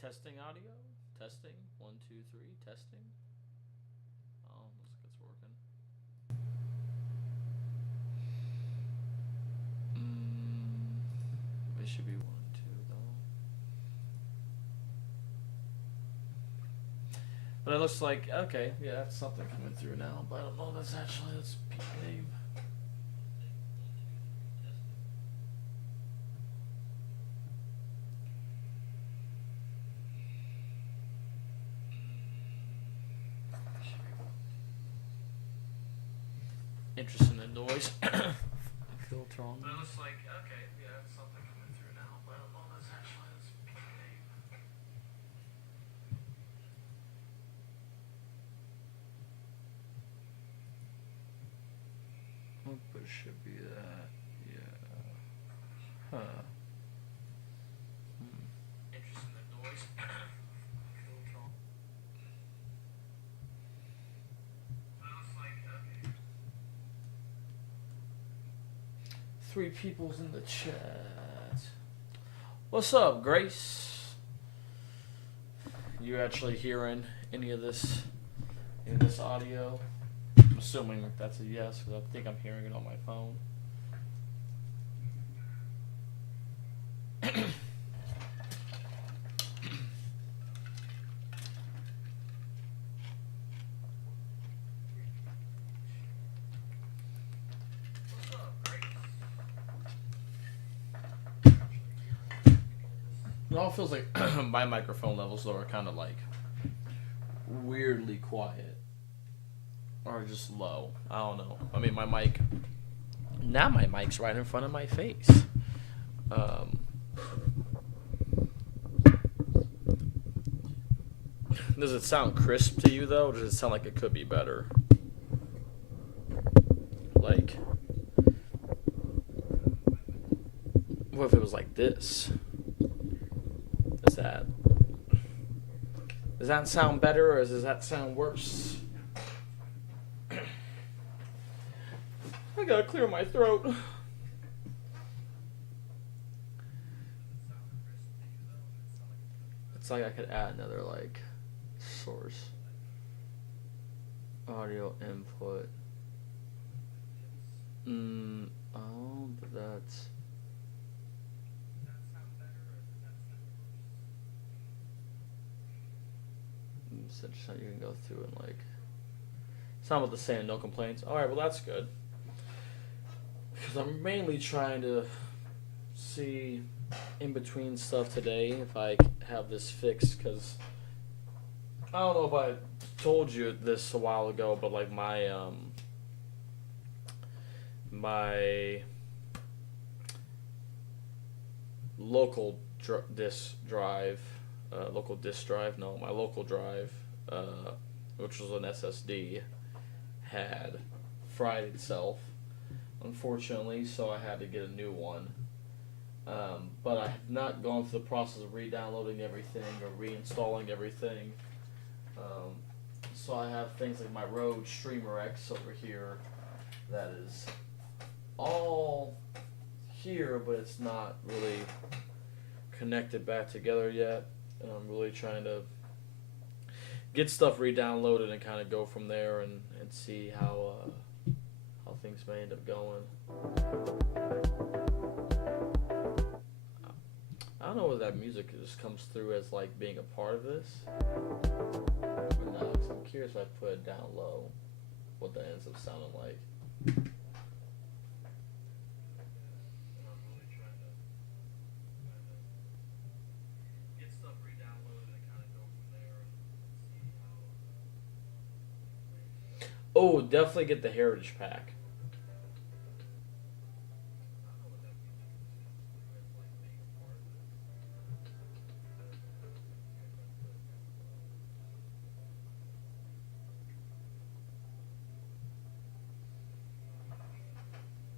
Testing audio. Testing. 1, 2, 3. Testing. Oh, looks like it's working. It should be 1, 2 though. But it looks like okay. Yeah, that's something coming through now. But I don't know if that's actually that's peak name. Interesting in the noise. Filter on. But it looks like okay. Yeah, that's something coming through now. But I don't know if that's actually that's peak name. But it should be that. Yeah. Huh. Interesting the noise. Filter on. But it looks like okay. 3 people's in the chat. What's up, Grace? You actually hearing any of this audio? I'm assuming that's a yes because I think I'm hearing it on my phone. It all feels like my microphone levels though are kind of like weirdly quiet or just low. I don't know. I mean, my mic's right in front of my face. Does it sound crisp to you though? Or does it sound like it could be better? Like, what if it was like this? Does that sound better or does that sound worse? I gotta clear my throat. It's like I could add another like source. Audio input. Oh, but that's. Such that you can go through and like. It's not about the same. No complaints. All right, well that's good. Because I'm mainly trying to see in between stuff today if I have this fixed. Because I don't know if I told you this a while ago, but like my local disk drive, my local drive which was an SSD, had fried itself, unfortunately, so I had to get a new one. But I have not gone through the process of re-downloading everything or reinstalling everything. So I have things like my Rode Streamer X over here that is all here, but it's not really connected back together yet. And I'm really trying to get stuff re-downloaded and kind of go from there and see how things may end up going. I don't know whether that music just comes through as like being a part of this or not. So I'm curious if I put it down low, what that ends up sounding like. Oh, definitely get the Heritage Pack.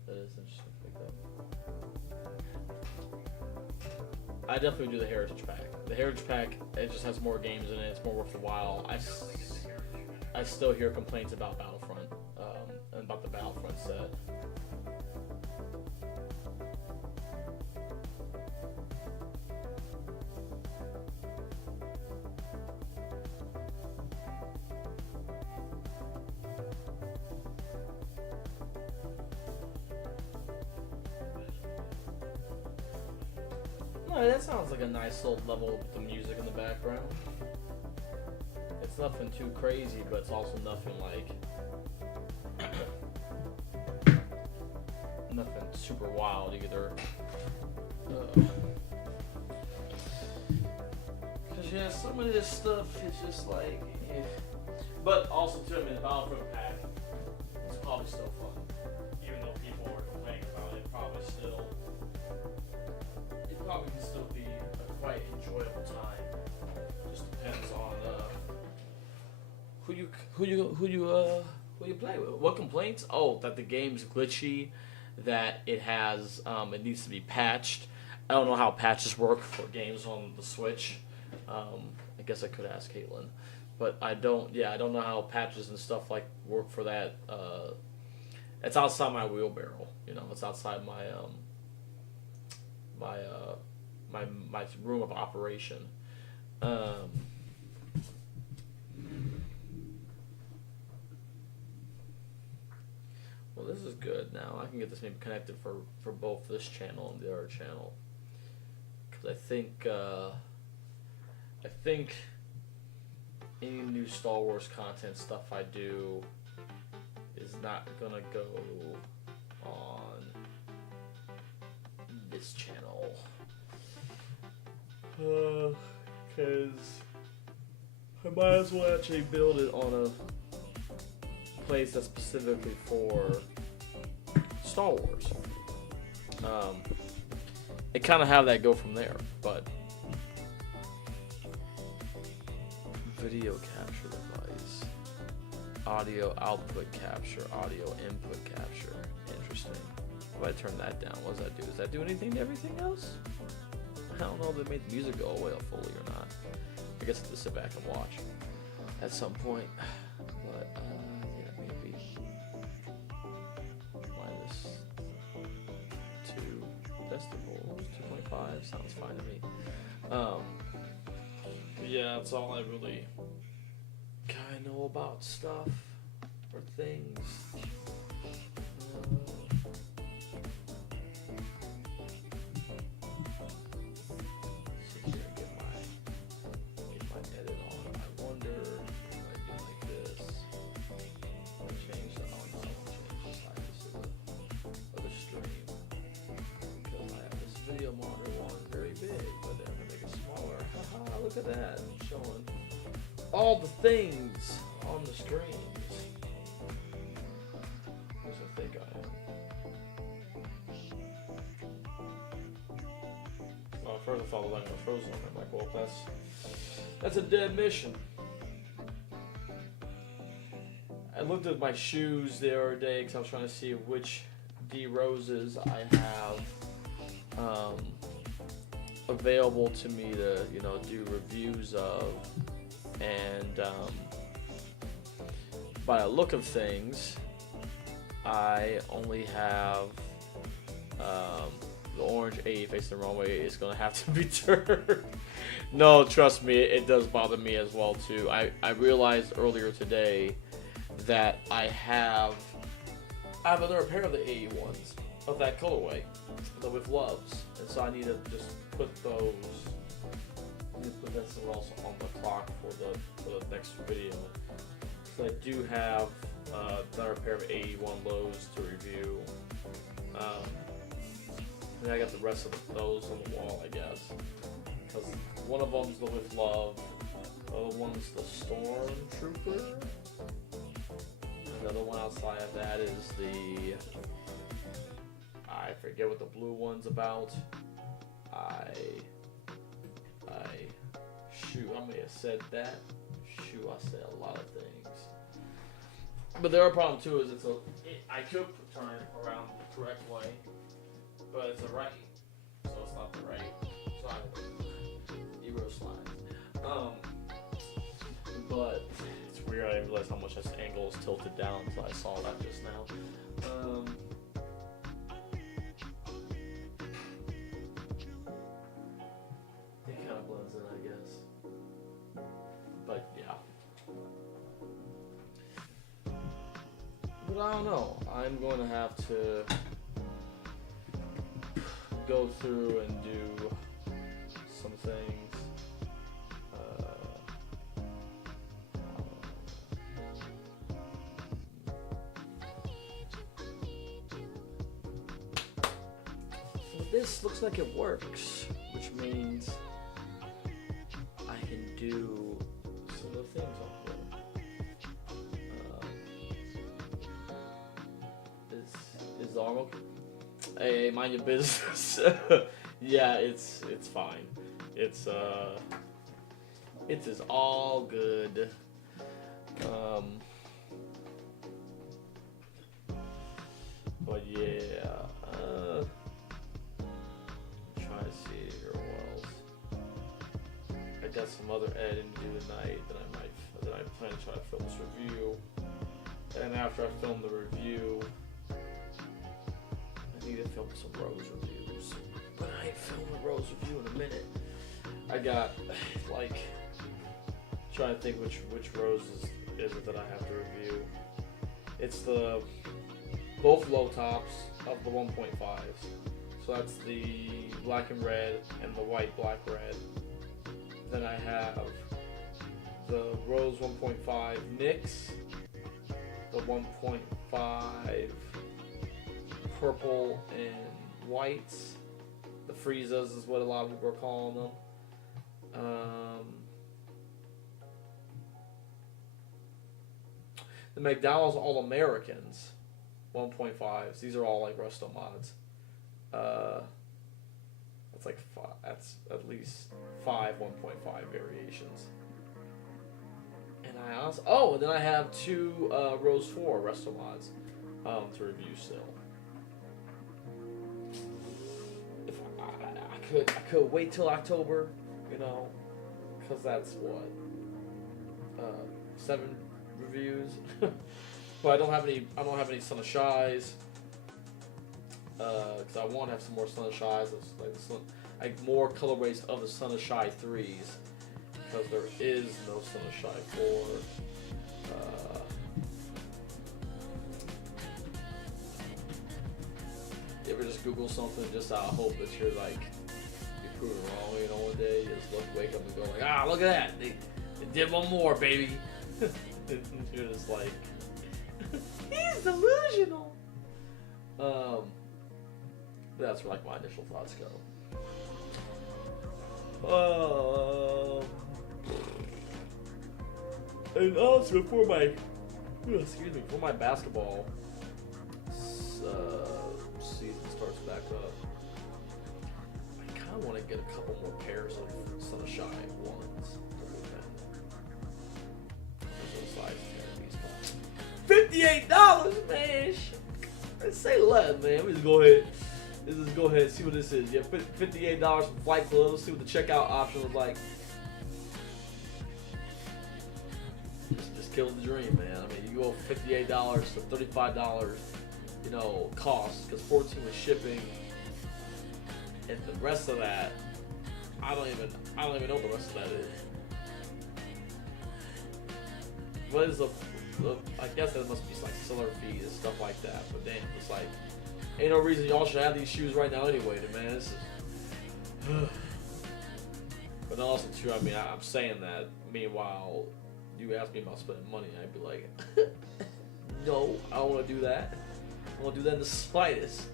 That is interesting. I definitely do the Heritage Pack. The Heritage Pack, it just has more games in it. It's more worth the while. I still hear complaints about Battlefront and about the Battlefront set. No, that sounds like a nice little level with the music in the background. It's nothing too crazy, but it's also nothing like nothing super wild either. Cause yeah, some of this stuff is just like, eh. But also too, I mean, the Battlefront pack, it's probably still fun, even though people are complaining about it. It probably can still be a quite enjoyable time. Just depends on who you play with. What complaints? Oh, that the game's glitchy, that it has it needs to be patched. I don't know how patches work for games on the Switch. I guess I could ask Caitlin, but I don't. Yeah, I don't know how patches and stuff like work for that. It's outside my wheelbarrow. You know, it's outside my my room of operation. Well, this is good now. I can get this maybe connected for both this channel and the other channel. Because I think any new Star Wars content stuff I do is not gonna go on this channel. Because I might as well actually build it on a place that's specifically for Star Wars. It kind of have that go from there, but video capture device, audio output capture, audio input capture. Interesting. If I turn that down, what does that do? Does that do anything to everything else? I don't know if they made the music go away fully or not. I guess I have to sit back and watch at some point. But yeah, maybe minus 2 decibels, 2.5 sounds fine to me. Yeah, that's all I really kind of know about stuff or things. Look at that, showing all the things on the screens. What does I think I am? Well, at first I thought the line was frozen. I'm like, well, that's a dead mission. looked at my shoes the other day because I was trying to see which D Roses I have available to me to, you know, do reviews of, and by the look of things, I only have the orange A facing the wrong way is going to have to be turned. No, trust me, it does bother me as well too. I realized earlier today that I have another pair of the A ones of that colorway, the with loves, and so I need to just put those. I need to put that somewhere else on the clock for the next video. So I do have another pair of 81 lows to review. And I got the rest of those on the wall, I guess. Because one of them's the with love, the other one's the Stormtrooper. Another one outside of that is the, I forget what the blue one's about. Shoot, I may have said that. Shoot, I said a lot of things. But the other problem too is I could turn it around the correct way, but it's a right, so it's not the right side. Euro slide. But it's weird. I didn't realize how much this angle is tilted down until I saw that just now. It kind of blends in, I guess. But yeah. But I don't know. I'm going to have to go through and do some things. This looks like it works, which means I can do some of the things on here. Is the arm okay? Hey, mind your business. Yeah, it's fine. It is all good. But yeah. I got some other editing to do tonight that I plan to try to film this review. And after I film the review, I need to film some Rose reviews. But I ain't filming a Rose review in a minute. I got like trying to think which Rose is it that I have to review. It's the both low tops of the 1.5s. So that's the black and red and the white black red. Then I have the Rose 1.5 NYX, the 1.5 purple and whites, the Friezas is what a lot of people are calling them. The McDonald's All Americans 1.5s. These are all like resto mods. That's at least 5 1.5 variations. And and then I have 2 Rose 4 resto mods to review still. If I could wait till October, you know, because that's what 7 reviews. But I don't have any Son of Shies. Because I want to have some more Son of Shies, like more colorways of the Son of Shy 3s, because there is no Son of Shy 4. You ever just Google something just out of hope that you're proven wrong, you know, one day you just wake up and go like, look at that, they did one more, baby. And you're just like, he's delusional. That's where my initial thoughts go. And also for my basketball season starts back up, I kind of want to get a couple more pairs of Son of Shy ones. Size 10 of these. Say less, man. Let me just go ahead. Let's just go ahead and see what this is. Yeah, $58 for Flight Club. Let's see what the checkout option was like. Just kills the dream, man. I mean, you go $58 to $35, you know, cost, because 14 was shipping, and the rest of that, I don't even know what the rest of that is. What is I guess there must be like seller fees and stuff like that. But damn, it's like ain't no reason y'all should have these shoes right now anyway, man. This is. But also too, I mean, I'm saying that. Meanwhile, you ask me about spending money, I'd be like, no, I don't want to do that. I won't do that in the slightest.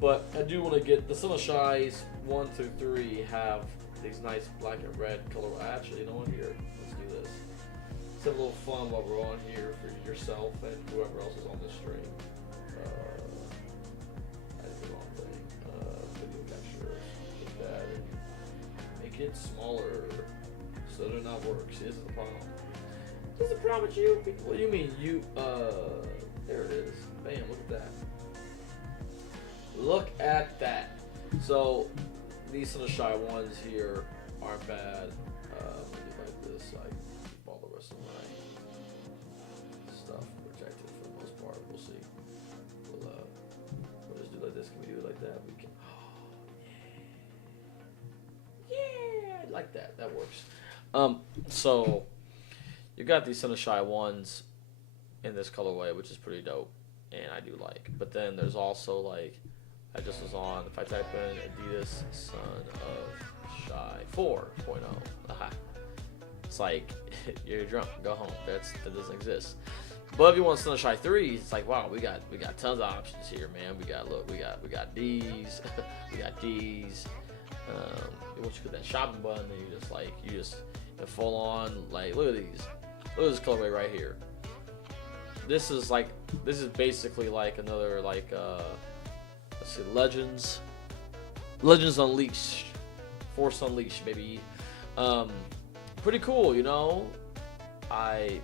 But I do want to get the Sunshines 1 through 3 have these nice black and red color. Actually, you know what? Here, let's do this. Let's have a little fun while we're on here for yourself and whoever else is on this stream. I did the wrong thing. Video capture. Take that and make it smaller so that it not works. This is the problem. This is the problem with you. What do you mean? There it is. Bam! Look at that. Look at that. So these Sunshine ones here aren't bad. Let me do like this. I keep all the rest of my stuff protected for the most part. We'll see. We'll just do like this. Can we do it like that? We can. Oh, yeah, I like that. That works. So you got these Sunshine ones in this colorway, which is pretty dope, and I do like. But then there's also like. I just was on, if I type in Adidas Son of Shy 4.0, aha. It's like, you're drunk, go home. That doesn't exist. But if you want Son of Shy 3, it's like, wow, we got tons of options here, man. We got these, we got these. Once you put that shopping button, then you just full on, like, look at these. Look at this colorway right here. This is basically like another, like, let's see, Legends Unleashed, Force Unleashed, baby. Pretty cool, you know. I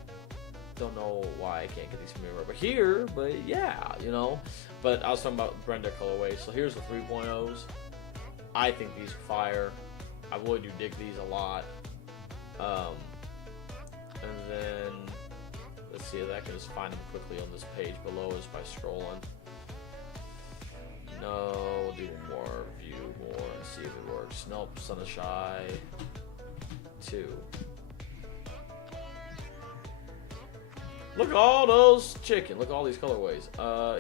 don't know why I can't get these from anywhere but here, but yeah, you know. But I was talking about Brenda colorway. So here's the 3.0s. I think these are fire. I really do dig these a lot. And then let's see if I can just find them quickly on this page below just by scrolling. No, we'll do more, view more, and see if it works. Nope, Son of Shy 2. Look at all those chicken. Look at all these colorways.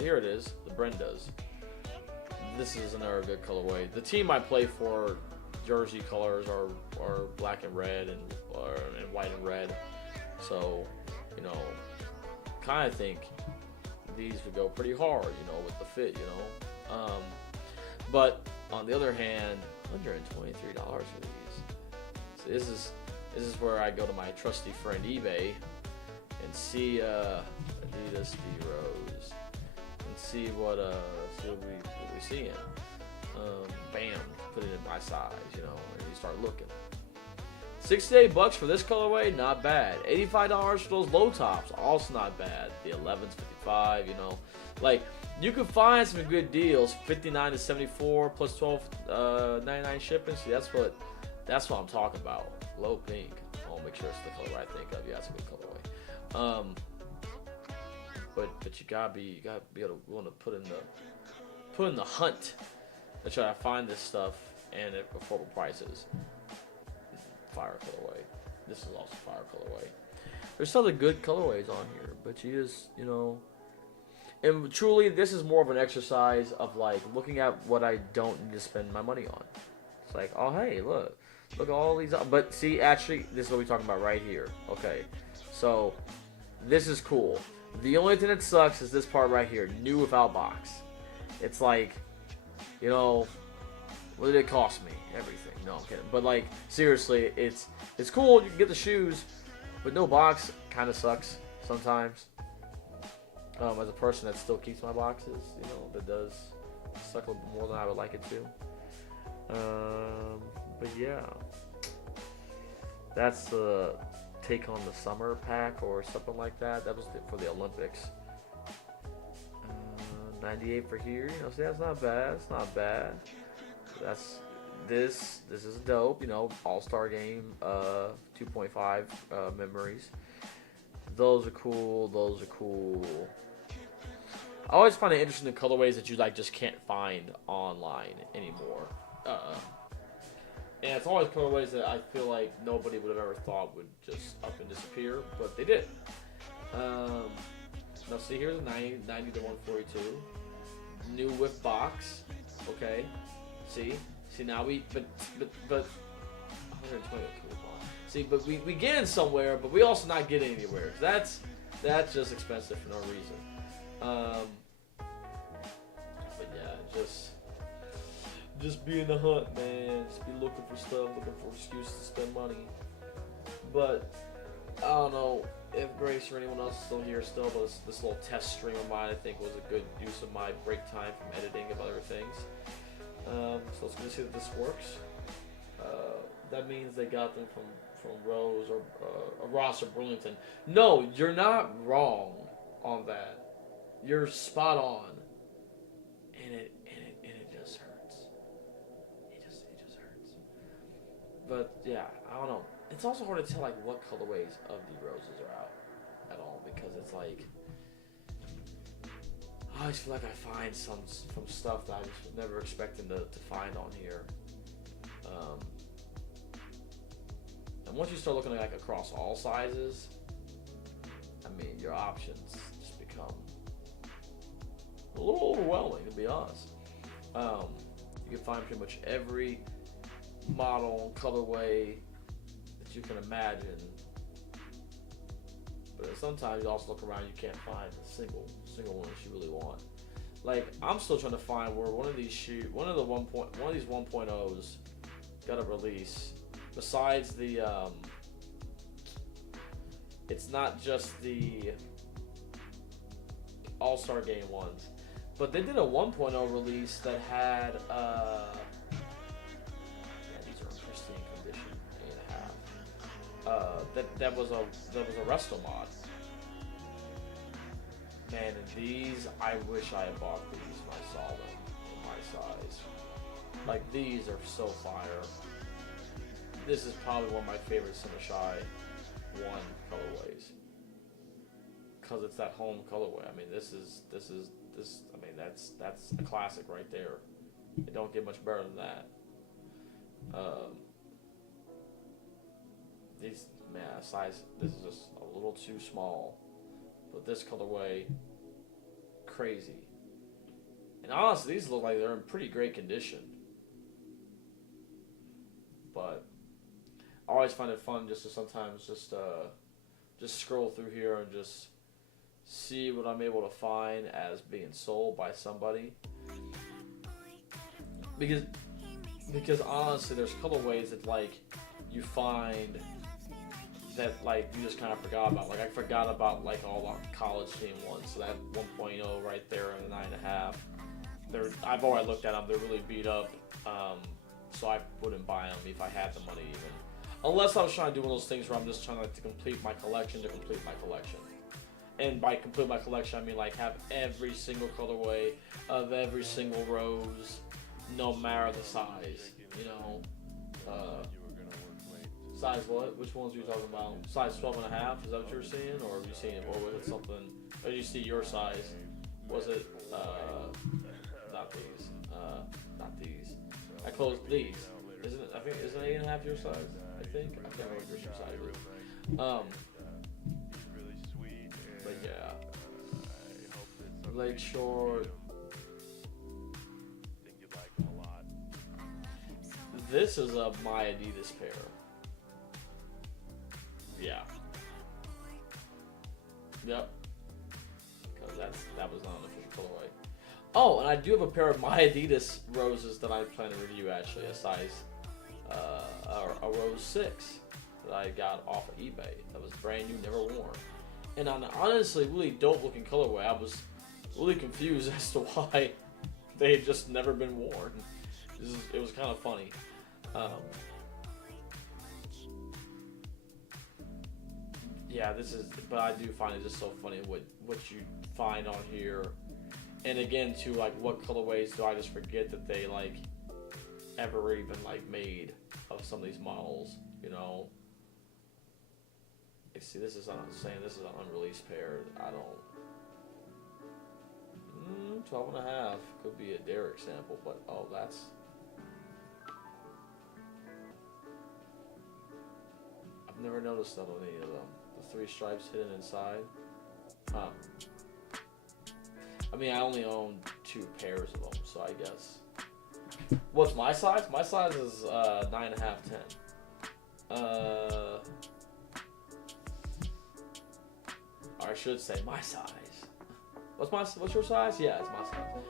Here it is, the Brendas. This is another good colorway. The team I play for, jersey colors are black and red and white and red. So, you know, kind of think these would go pretty hard, you know, with the fit, you know. But on the other hand, $123 for these. So this is where I go to my trusty friend eBay and see Adidas D-Rose and see what we seeing. Bam, put it in my size, you know, and you start looking. $68 for this colorway, not bad. $85 for those low tops, also not bad. The 11's $55, you know, like. You can find some good deals, 59 to 74 plus 12.99 shipping. See, that's what I'm talking about. Low pink. I'll make sure it's the color I think of. Yeah, it's a good colorway. But you gotta be able to want to put in the hunt to try to find this stuff and at affordable prices. Fire colorway. This is also fire colorway. There's other good colorways on here, but you just, you know. And truly, this is more of an exercise of like looking at what I don't need to spend my money on. It's like, oh hey, look at all these. But see, actually, this is what we're talking about right here. Okay, so this is cool. The only thing that sucks is this part right here, new without box. It's like, you know, what did it cost me? Everything. No, I'm kidding. But like, seriously, it's cool. You can get the shoes, but no box kind of sucks sometimes. As a person that still keeps my boxes, you know, that does suck a little bit more than I would like it to. But yeah, that's the take on the summer pack or something like that. That was for the Olympics. $98 for here. You know, see, that's not bad. It's not bad. That's this. This is dope. You know, All-Star Game, 2.5 memories. Those are cool. Those are cool. I always find it interesting the colorways that you like just can't find online anymore. And it's always colorways that I feel like nobody would have ever thought would just up and disappear, but they did. Now see, here's a 90 to 142. New whip box. Okay. See now but 120. See, but we getting somewhere, but we also not getting anywhere. That's just expensive for no reason. But yeah, just be in the hunt, man. Just be looking for stuff, looking for excuses to spend money. But I don't know if Grace or anyone else is still here but this little test stream of mine I think was a good use of my break time from editing of other things. So let's go see that this works. That means they got them from Rose or Ross or Burlington. No, you're not wrong on that. You're spot on. And it just hurts. It just hurts. But yeah, I don't know. It's also hard to tell like what colorways of the roses are out at all because it's like I always feel like I find some stuff that I just never expected to find on here. And once you start looking like across all sizes, I mean your options just become a little overwhelming, to be honest. You can find pretty much every model, colorway that you can imagine. But sometimes you also look around, you can't find a single one that you really want. Like I'm still trying to find where one of these 1.0s got a release. Besides the, it's not just the All-Star Game ones, but they did a 1.0 release that had, these are in pristine condition, 8.5. That was a resto mod. Man, and these, I wish I had bought these when I saw them in my size. Like these are so fire. This is probably one of my favorite Summershy 1 colorways. Cause it's that home colorway. I mean, this. I mean, that's a classic right there. It don't get much better than that. Size. This is just a little too small, but this colorway, crazy. And honestly, these look like they're in pretty great condition. But I always find it fun just to sometimes just scroll through here and just see what I'm able to find as being sold by somebody. Because honestly, there's colorways that like you find that like you just kind of forgot about. Like I forgot about like all the college team ones. So that 1.0 right there and the 9.5. I've already looked at them. They're really beat up. So I wouldn't buy them if I had the money even. Unless I was trying to do one of those things where I'm just trying to complete my collection to complete my collection. And by complete my collection, I mean like have every single colorway of every single rose, no matter the size. You know, size what? Which ones are you talking about? Size 12.5? Is that what you were seeing, or have you seen it? Or was it something? Or did you see your size? Was it not these? Not these. I closed these. Isn't it? I think isn't 8.5 your size? I think. I can't remember what your size is. But yeah. Blade Short. This is a my Adidas pair. Yeah. Yep. Because that was not an official colorway. Oh, and I do have a pair of my Adidas roses that I plan to review actually, a size, a rose 6 that I got off of eBay. That was brand new, never worn. And on honestly really dope looking colorway. I was really confused as to why they had just never been worn. It was kind of funny. Yeah, but I do find it just so funny what you find on here. And again, to like, what colorways do I just forget that they like ever even like made of some of these models? You know. See, this is saying this is an unreleased pair. I don't. 12 and a half could be a Derek sample, but oh, that's. I've never noticed that on any of them. The 3 stripes hidden inside. Huh. I mean, I only own 2 pairs of them, so I guess. What's my size? My size is 9.5, 10. Or I should say my size. What's your size? Yeah, it's my size.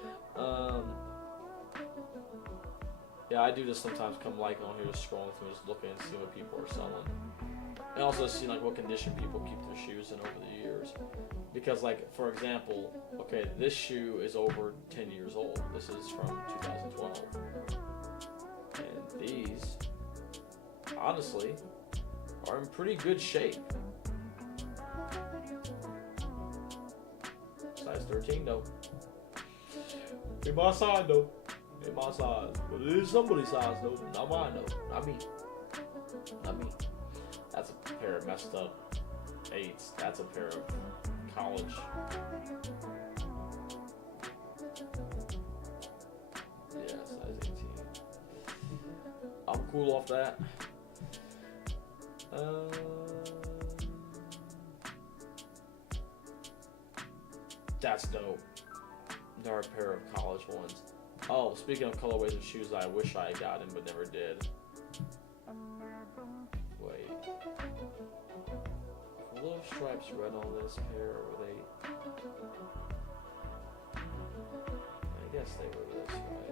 Yeah, I do just sometimes come like on here, just scrolling through, just looking and see what people are selling. And also see like what condition people keep their shoes in over the years. Because like, for example, okay, this shoe is over 10 years old. This is from 2012. And these, honestly, are in pretty good shape. Size 13 though. In my size though. In my size. But it is somebody's size though. Not mine though. Not me. Not me. That's a pair of messed up 8s. That's a pair of college. Yeah, size 18. I'm cool off that. That's dope. Another pair of college ones. Oh, speaking of colorways of shoes I wish I had gotten but never did. Wait. Were those stripes red on this pair, or were they? I guess they were this way.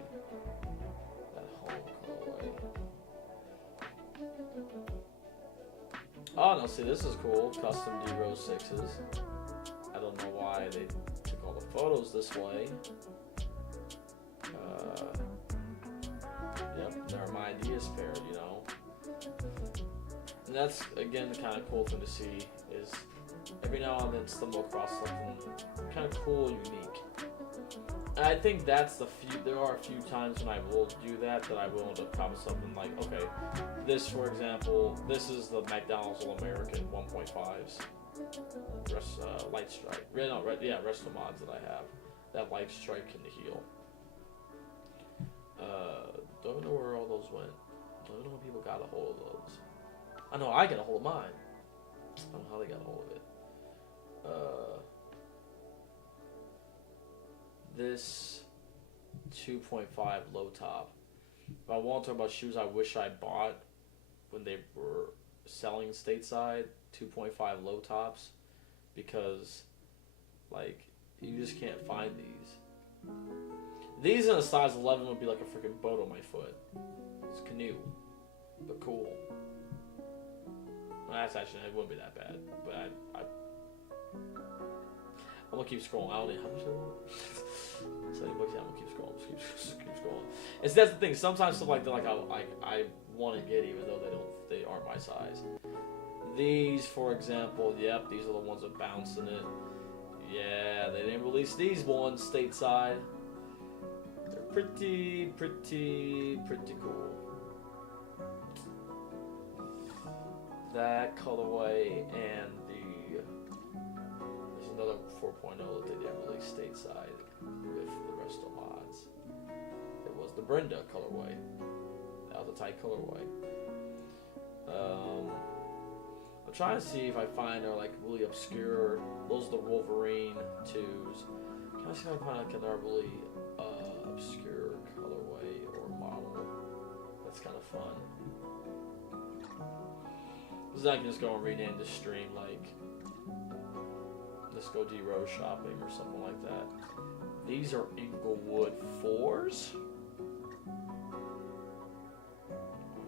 That whole colorway. Oh no, see, this is cool. Custom D Rose 6s. I don't know why they took all the photos this way. Yep, they're my ideas paired, you know. And that's, again, the kind of cool thing to see is every now and then stumble across something kind of cool, unique. And I think that's there are a few times when I will do that I will end up copying something like, okay, this, for example, this is the McDonald's All-American 1.5s. Light strike. Resto mods that I have. That light strike in the heel. Don't know where all those went. Don't know when people got a hold of those. I know I got a hold of mine. I don't know how they got a hold of it. This 2.5 low top. If I want to talk about shoes I wish I bought when they were selling stateside, 2.5 low tops, because like you just can't find these. These in a size 11 would be like a freaking boat on my foot. It's a canoe, but cool. Well, that's actually, it wouldn't be that bad, but I'm gonna keep scrolling. I don't know how much I want. $70. I'm gonna keep scrolling. Just keep scrolling. It's that's the thing. Sometimes stuff like that, I want to get, even though they aren't my size. These, for example, yep, these are the ones that bounce in it. Yeah, they didn't release these ones stateside. They're pretty cool. That colorway and there's another 4.0 that they didn't release stateside with the rest of the mods. It was the Brenda colorway. That was a tight colorway. I'm trying to see if I find are like really obscure. Those are the Wolverine 2s. Can I see if I find like another really obscure colorway or model? That's kind of fun. Because I can just go and rename this stream like Let's Go D Rose Shopping or something like that. These are Inglewood 4s.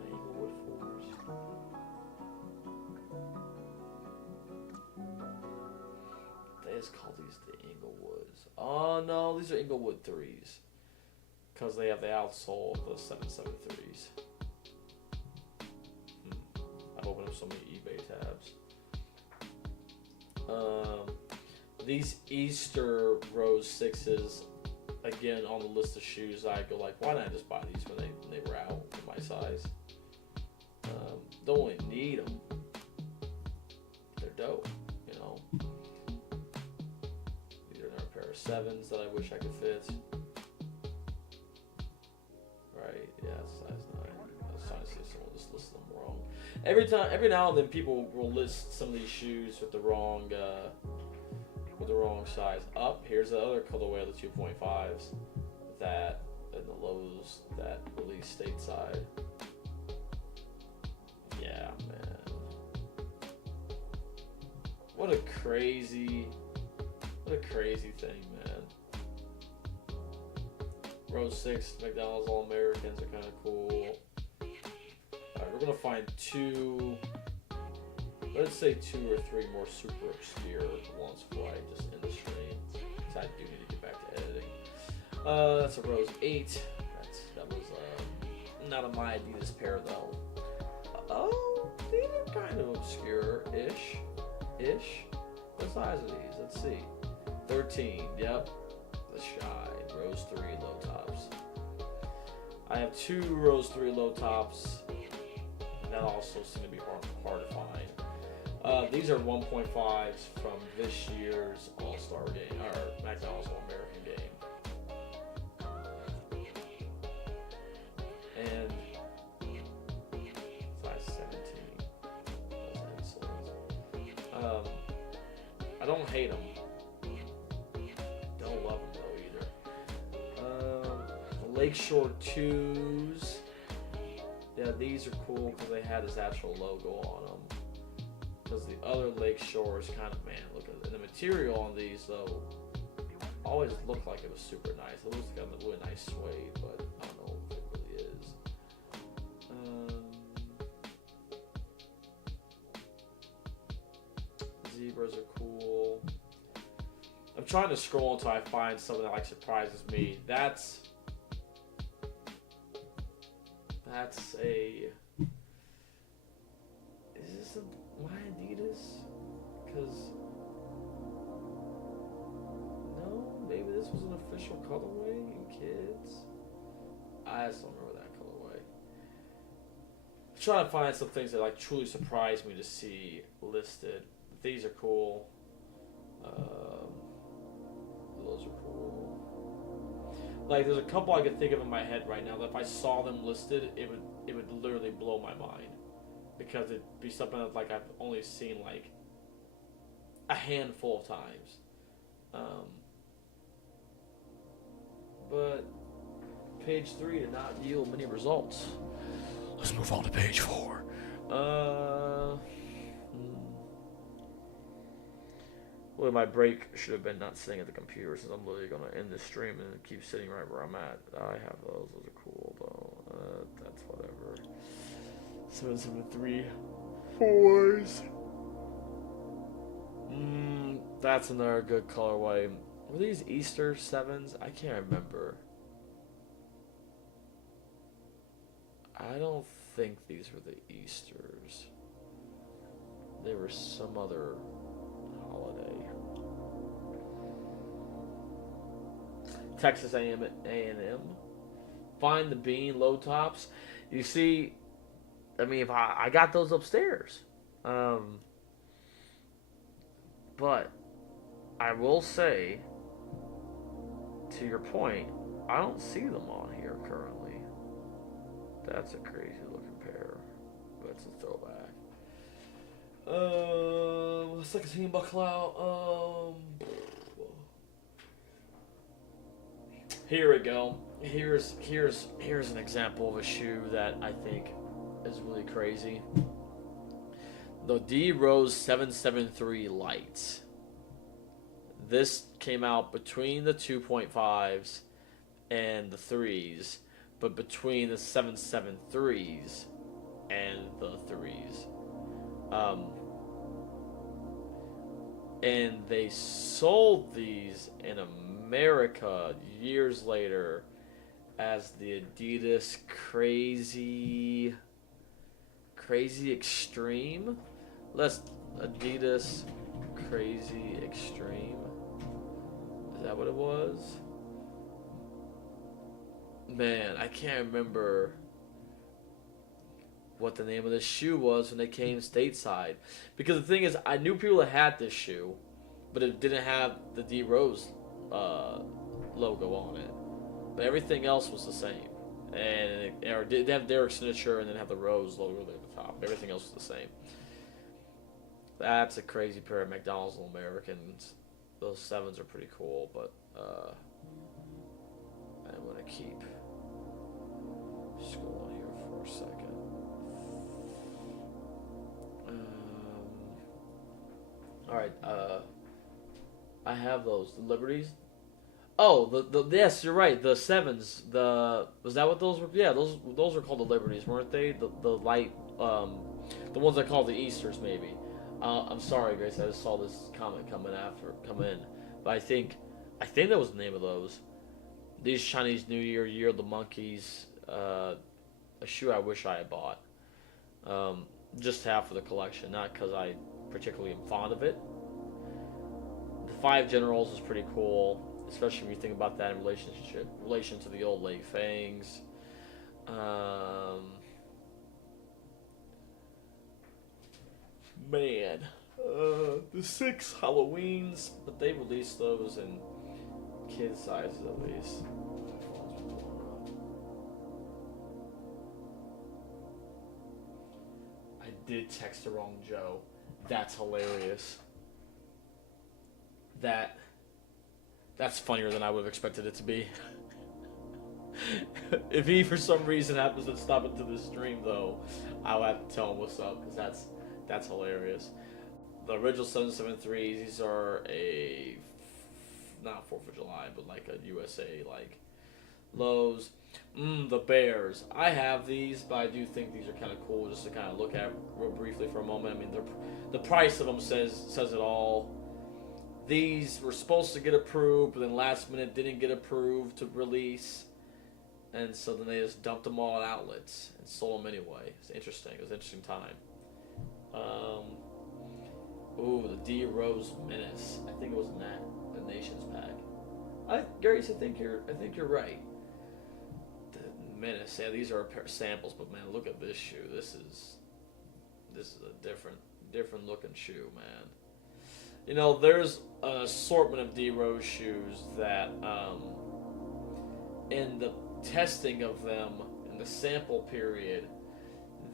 Inglewood 4s. They just call these the Inglewoods. Oh no, these are Inglewood 3s. Because they have the outsole of the 773s. I've opened up so many eBay tabs. These Easter Rose 6s again, on the list of shoes, I go like, why not just buy these when they were out in my size? Don't really need them. They're dope, you know. These are another pair of 7s that I wish I could fit. Right, yeah, size 9. I was trying to see if someone just listed them wrong. Every now and then, people will list some of these shoes with the wrong size. Up here's the other colorway of the 2.5s that and the lows that release stateside. Yeah, man. What a crazy thing, man. Row 6 McDonald's All Americans are kind of cool. Alright, we're gonna find let's say 2 or 3 more super obscure ones before I just end the stream. Because I do need to get back to editing. That's a Rose 8. That was not a my Adidas pair though. Oh, these are kind of obscure-ish. What size are these? Let's see. 13. Yep. The Shy. Rose 3 low tops. I have 2 Rose 3 low tops. That also seem to be hard to find. These are 1.5s from this year's All-Star game, or McDonald's All-American game. And size 17. I don't hate them. Don't love them though either. Lakeshore 2s. Yeah, these are cool because they had his actual logo on them. Because the other Lakeshore is kind of, man, look at it. And the material on these, though, always looked like it was super nice. It looks like a really nice suede, but I don't know if it really is. Zebras are cool. I'm trying to scroll until I find something that, like, surprises me. That's a... Is this my Adidas? Because... No? Maybe this was an official colorway, you kids? I just don't remember that colorway. I'm trying to find some things that, like, truly surprised me to see listed. These are cool. Those are cool. Like, there's a couple I could think of in my head right now that if I saw them listed, it would literally blow my mind. Because it'd be something that, like, I've only seen, like, a handful of times. But page 3 did not yield many results. Let's move on to page 4. Well, my break should have been not sitting at the computer, since I'm literally going to end this stream and keep sitting right where I'm at. I have those. Those are cool, though. That's whatever. 773 4s. That's another good colorway. Were these Easter 7s? I can't remember. I don't think these were the Easters. They were some other holiday. Texas A&M. Find the Bean low tops. You see, I mean, if I got those upstairs. But I will say, to your point, I don't see them on here currently. That's a crazy looking pair, but it's a throwback. Second team buckle out. Here we go. Here's an example of a shoe that I think is really crazy. The D Rose 773 Lights. This came out between the 2.5s and the 3s, but between the 773s and the 3s. And they sold these in America years later as the Adidas Crazy Extreme. Adidas Crazy Extreme. Is that what it was? Man, I can't remember what the name of this shoe was when they came stateside. Because the thing is, I knew people that had this shoe, but it didn't have the D Rose uh, logo on it. But everything else was the same. And or they have Derek's signature and then have the Rose logo at the top. Everything else was the same. That's a crazy pair of McDonald's All Americans. Those sevens are pretty cool, but I'm gonna keep scrolling here for a second. All right. I have those Liberties. Oh, the yes, you're right. The sevens. Was that what those were? Yeah, those were called the Liberties, weren't they? The light, the ones I call the Easters, maybe. I'm sorry, Grace. I just saw this comment come in, but I think that was the name of those. These Chinese New Year of the Monkeys. A shoe I wish I had bought. Just to have for the collection, not because I particularly am fond of it. The Five Generals is pretty cool, especially when you think about that in relation to the old Lei Fangs. Man, the six Halloweens, but they released those in kid sizes at least. I did text the wrong Joe. That's hilarious. That's funnier than I would have expected it to be. If he for some reason happens to stop into this stream though, I'll have to tell him what's up because that's hilarious. The original 773s, these are not 4th of July, but like a USA like lows. The Bears. I have these, but I do think these are kind of cool just to kind of look at real briefly for a moment. I mean, the price of them says it all. These were supposed to get approved, but then last minute didn't get approved to release. And so then they just dumped them all at outlets and sold them anyway. It's interesting. It was an interesting time. The D Rose Menace. I think it was the Nations pack. Gary's, I think you're right. The Menace. Yeah, these are a pair of samples, but man, look at this shoe. This is a different looking shoe, man. You know, there's an assortment of D Rose shoes that, in the testing of them in the sample period,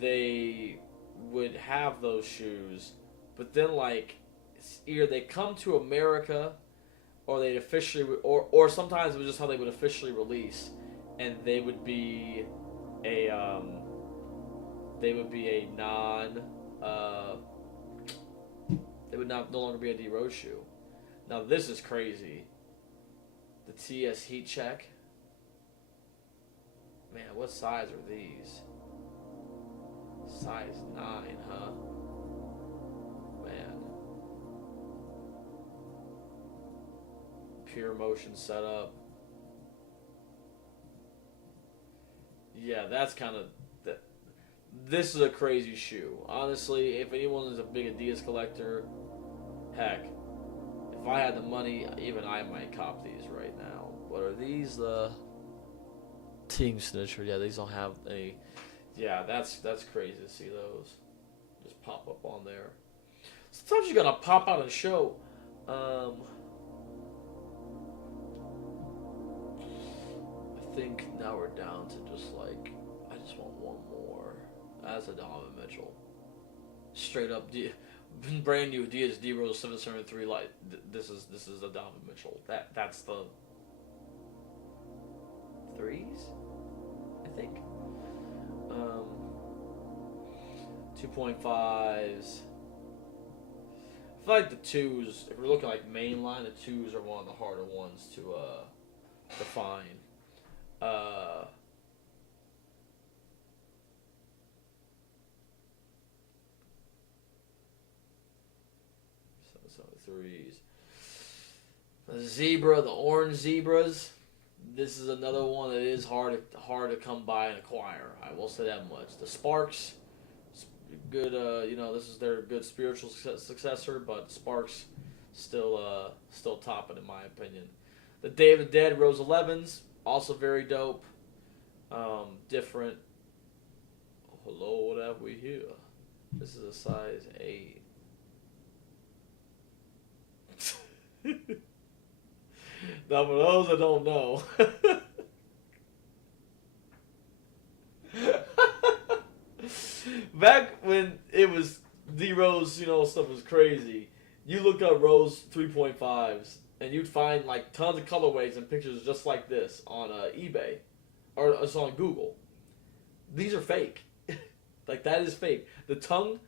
they would have those shoes, but then like either they come to America, or they'd officially, or sometimes it was just how they would officially release, and they would be a non. They would no longer be a D Rose shoe. Now this is crazy. The TS Heat Check. Man, what size are these? Size 9, huh? Man. Pure motion setup. Yeah, that's kind of... This is a crazy shoe. Honestly, if anyone is a big Adidas collector, heck, if I had the money, even I might cop these right now. But are these the team signature? Yeah, these don't have any. Yeah, that's crazy to see those just pop up on there. Sometimes you gotta pop out and show. I think now we're down to just like, I just want one more. That's a Donovan Mitchell. Straight up brand new Adidas D Rose 773 light. This is a Donovan Mitchell. That's the threes, I think. 2.5s. I feel like the twos, if we're looking like mainline, the twos are one of the harder ones to find. 3s. The zebra, the orange zebras. This is another one that is hard to come by and acquire. I will say that much. The Sparks, good. This is their good spiritual successor, but Sparks still topping in my opinion. The Day of the Dead Rose 11s, also very dope. different. Hello, what have we here? This is a size 8. Now, for those that don't know, back when it was D Rose, stuff was crazy. You look up Rose 3.5s, and you'd find like tons of colorways and pictures just like this on eBay, or it's on Google. These are fake. Like, that is fake. The tongue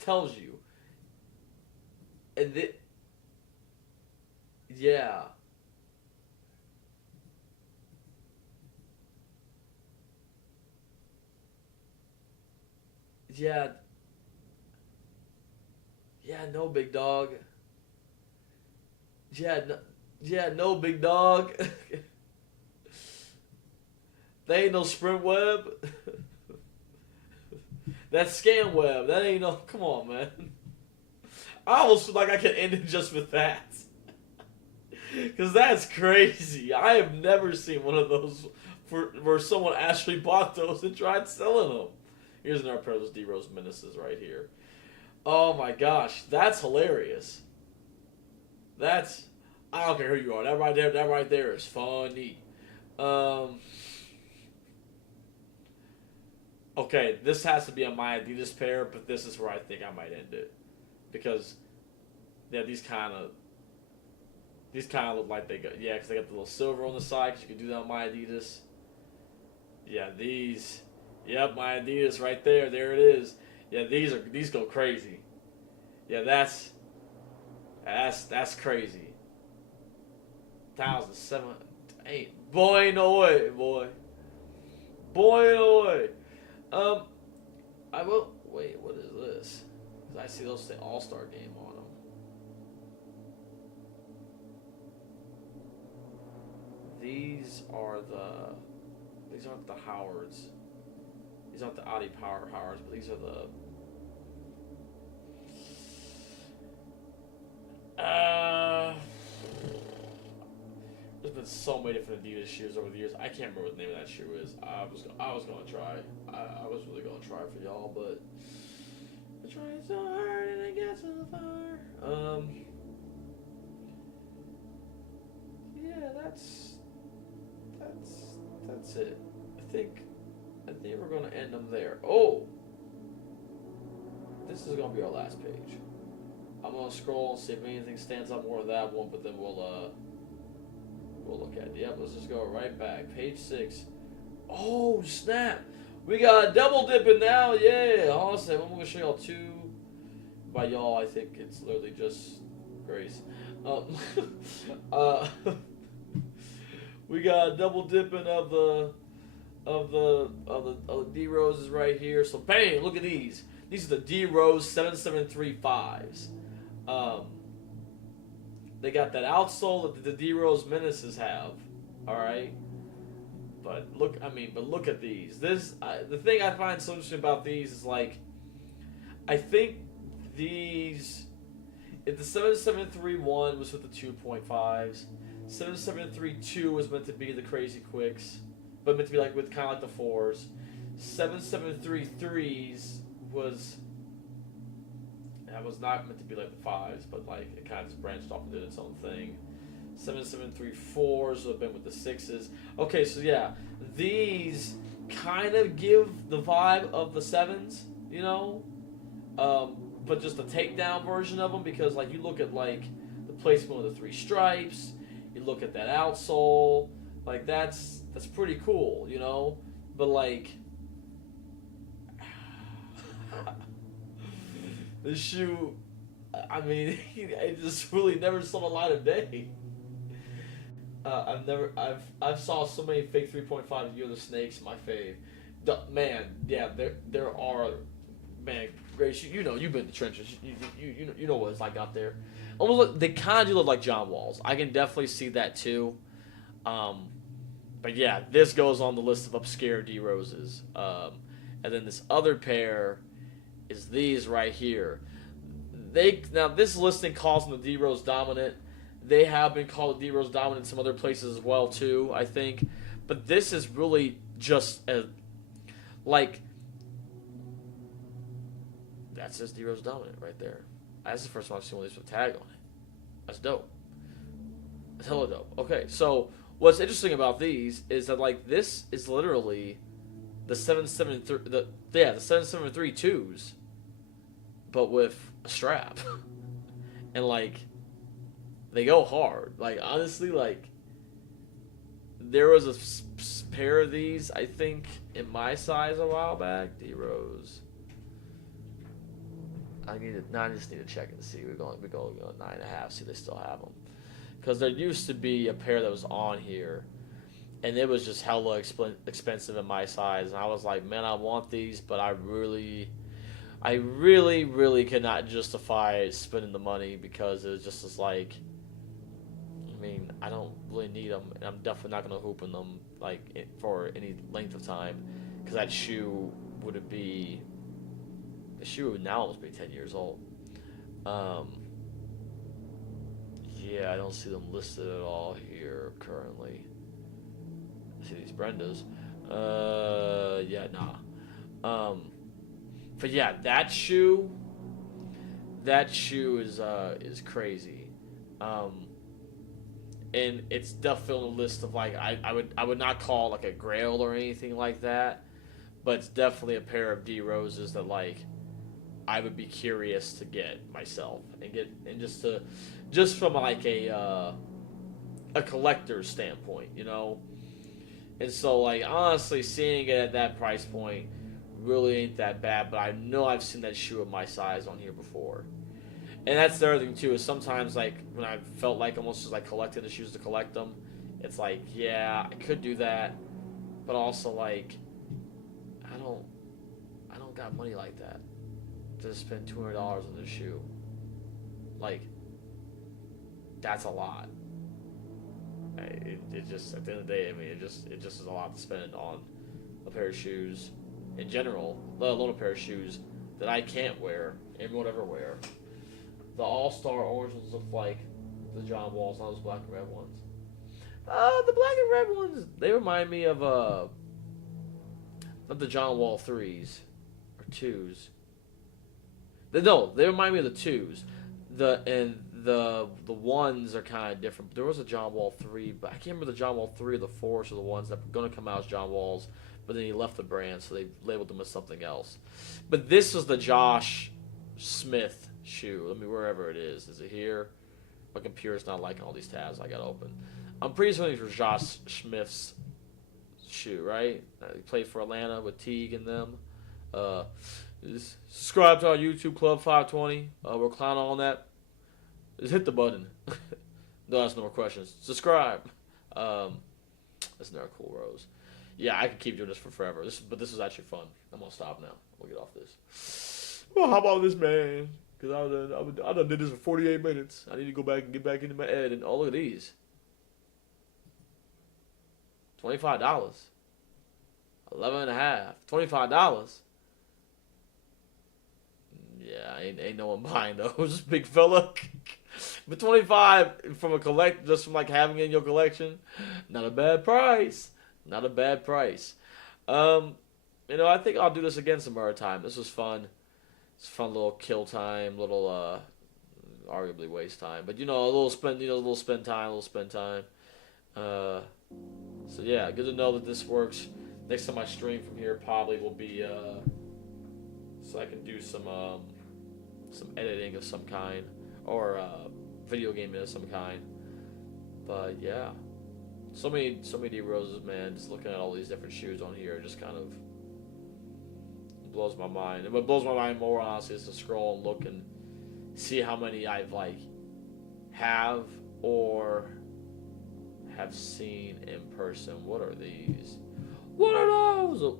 tells you, and yeah. Yeah, yeah, no, big dog. No, big dog. They ain't no sprint web. That's scam web. That ain't no. Come on, man. I almost feel like I could end it just with that. Because that's crazy. I have never seen one of those where someone actually bought those and tried selling them. Here's another pair of those D Rose Menaces right here. Oh my gosh, that's hilarious. That's, I don't care who you are. That right there is funny. Okay, this has to be a my Adidas pair, but this is where I think I might end it, because yeah, these kind of look like they got, yeah, because they got the little silver on the side, because you can do that on my Adidas. Yeah, these, yep, my Adidas right there. There it is. Yeah, these go crazy. Yeah, that's crazy. 1,708. Boy, no way, boy. Boy, no way. I will wait. What is this? Because I see those say All-Star Game on them. These aren't the Howards. These aren't the Adi Power Howards, but these are the. There's been so many different Adidas shoes over the years. I can't remember what the name of that shoe is. I was gonna try. I was really gonna try for y'all, but I tried so hard and I got so far. Yeah, that's it. I think we're gonna end them there. Oh, this is gonna be our last page. I'm gonna scroll and see if anything stands out more of that one, but then we'll look at it. Yep, let's just go right back. Page 6. Oh, snap. We got double dipping now. Yeah, awesome. I'm gonna show y'all two. By y'all, I think it's literally just Grace. We got double dipping of the D Roses right here. So bang, look at these. These are the D Rose 7735s. They got that outsole that the D Rose Menaces have. All right. But look at these. The thing I find so interesting about these is, like, I think these, if the 7731 was with the 2.5s, 7732 was meant to be the crazy quicks, but meant to be like with kind of like the 4s. 7733s was not meant to be like the 5s, but like it kind of just branched off and did its own thing. 7734s would have been with the 6s. Okay, so yeah, these kind of give the vibe of the 7s, you know, but just the takedown version of them, because like you look at like the placement of the 3 stripes, you look at that outsole, like that's pretty cool, you know, but like this shoe, I mean, it just really never saw the light of day. I've saw so many fake 3.5 Year of the Snakes, my fave. Man, yeah, there are, man, Grace, you know, you've been in the trenches, you know what it's like out there. Almost, they kind of do look like John Walls. I can definitely see that too. But yeah, this goes on the list of obscure D Roses. And then this other pair is these right here. Now this listing calls them the D Rose Dominant. They have been called D Rose Dominant in some other places as well too, I think. But this is really just a, like, that says D Rose Dominant right there. That's the first time I've seen one of these with a tag on it. That's dope. That's hella dope. Okay, so what's interesting about these is that, like, this is literally the 773 the 773 twos, but with a strap. And, like, they go hard. Like, honestly, like, there was a pair of these, I think, in my size a while back. D Rose. I just need to check and see. We're going 9.5. See if they still have them. Because there used to be a pair that was on here, and it was just hella expensive in my size. And I was like, man, I want these, but I really could not justify spending the money because it was just like, I mean, I don't really need them, and I'm definitely not going to hoop in them like for any length of time, because that shoe would be, the shoe would now almost be 10 years old. Yeah, I don't see them listed at all here currently. I see these Brendas. Yeah, nah. But yeah, that shoe is crazy. And it's definitely on the list of, like, I would not call it like a grail or anything like that, but it's definitely a pair of D Roses that, like, I would be curious to get myself and just from like a collector's standpoint, you know. And so, like, honestly, seeing it at that price point really ain't that bad. But I know I've seen that shoe of my size on here before. And that's the other thing too, is sometimes, like, when I felt like almost just like collecting the shoes to collect them, it's like, yeah, I could do that, but also, like, I don't got money like that to spend $200 on this shoe. Like, that's a lot. It just, at the end of the day, I mean, it just is a lot to spend on a pair of shoes in general, let alone a pair of shoes that I can't wear and won't ever wear. The All-Star orange ones look like the John Walls, not those black and red ones. The black and red ones, they remind me of the John Wall 3s or 2s. No, they remind me of the 2s. The ones are kind of different. There was a John Wall 3, but I can't remember the John Wall 3 or the 4s or the ones that were going to come out as John Walls, but then he left the brand, so they labeled them as something else. But this was the Josh Smith shoe. Let me, wherever it is. Is it here? My computer's not liking all these tabs I got open. I'm pretty sure these were Josh Smith's shoe, right? He played for Atlanta with Teague and them. Subscribe to our YouTube Club 520. We're clowning on that. Just hit the button. Don't ask no more questions. Subscribe. That's another cool rose. Yeah, I could keep doing this for forever. But this is actually fun. I'm gonna stop now. We'll get off this. Well, how about this, man? Because I done did this for 48 minutes. I need to go back and get back into my ed. And oh, look at these. $25. 11.5. $25. Yeah, ain't no one buying those, big fella. But 25 from just from like having it in your collection, not a bad price. Not a bad price. I think I'll do this again some more time. This was fun. It's a fun little kill time, little arguably waste time, but a little spend time. So yeah, good to know that this works. Next time I stream from here probably will be so I can do some editing of some kind, or video gaming of some kind. But yeah, so many D Roses, man. Just looking at all these different shoes on here just kind of blows my mind. And what blows my mind more, honestly, is to scroll and look and see how many I've have or have seen in person. What are these? What are those?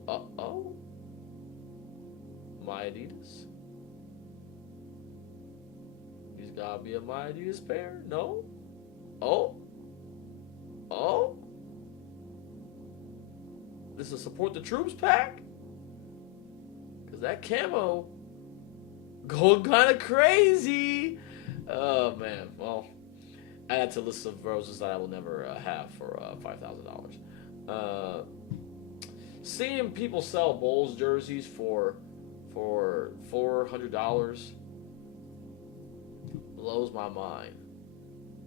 My Adidas. These gotta be a My Adidas pair? No? Oh? This is a Support the Troops pack? Because that camo going kind of crazy. Oh, man. Well, add to a list of roses that I will never have for $5,000. Seeing people sell Bulls jerseys for $400 blows my mind.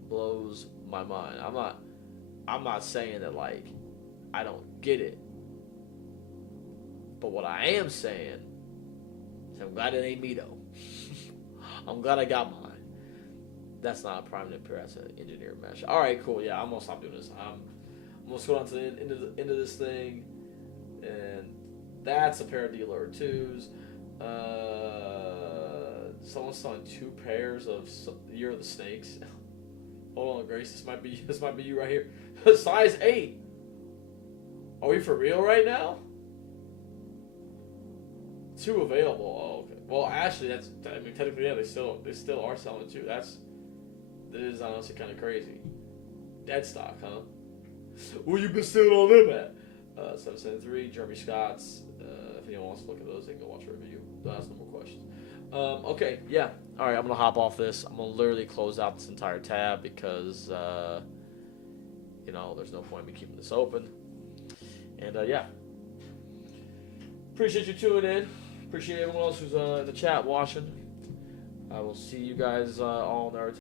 Blows my mind. I'm not saying that like I don't get it. But what I am saying is I'm glad it ain't me though. I'm glad I got mine. That's not a permanent pair. That's an engineered mesh. All right, cool. Yeah, I'm gonna stop doing this. I'm gonna scroll down to the end of this thing, and that's a pair of dealer twos. Someone's selling 2 pairs of Year of the Snakes. Hold on, Grace. This might be you right here. Size 8. Are we for real right now? 2 available. Oh, okay. Well, actually, technically, yeah, they still are selling 2. That is honestly kind of crazy. Dead stock, huh? Where you been stealing all them at? 773, Jeremy Scott's. If anyone wants to look at those, they can go watch a review. That's no more questions. Okay, yeah. All right, I'm going to hop off this. I'm going to literally close out this entire tab because, there's no point in me keeping this open. And, yeah. Appreciate you tuning in. Appreciate everyone else who's in the chat watching. I will see you guys all in our